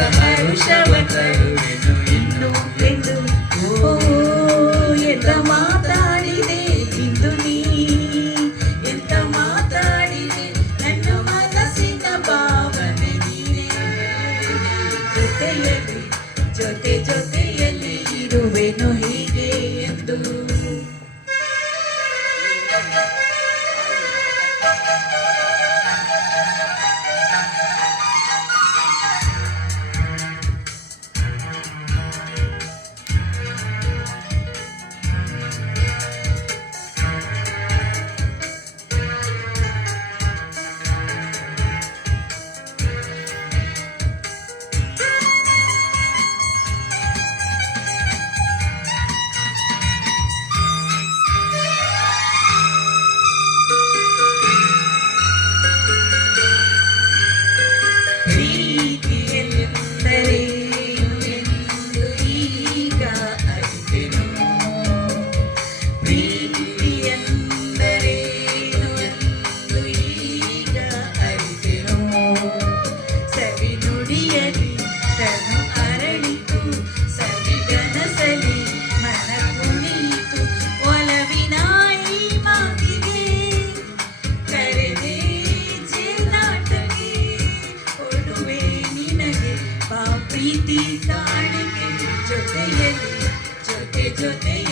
ಹರುಷವ ತರುವೆನು ಇನ್ನು ಎಂದು. ಓ ಎಂತ ಮಾತಾಡಿದೆ ಇಂದು ನೀ, ಎಂತ ಮಾತಾಡಿದೆ ನನ್ನ ಮನಸ್ಸಿನ ಭಾವನೆ ನೀನೇ. ಜೊತೆಯಲ್ಲಿ ಜೊತೆಯಲ್ಲಿ ಇರುವೆನು ಹೀಗೆ ಎಂದು. ಪ್ರೀತಿ ಕಾಣಿಕೆ ಜೊತೆಯಲ್ಲಿ ಜೊತೆ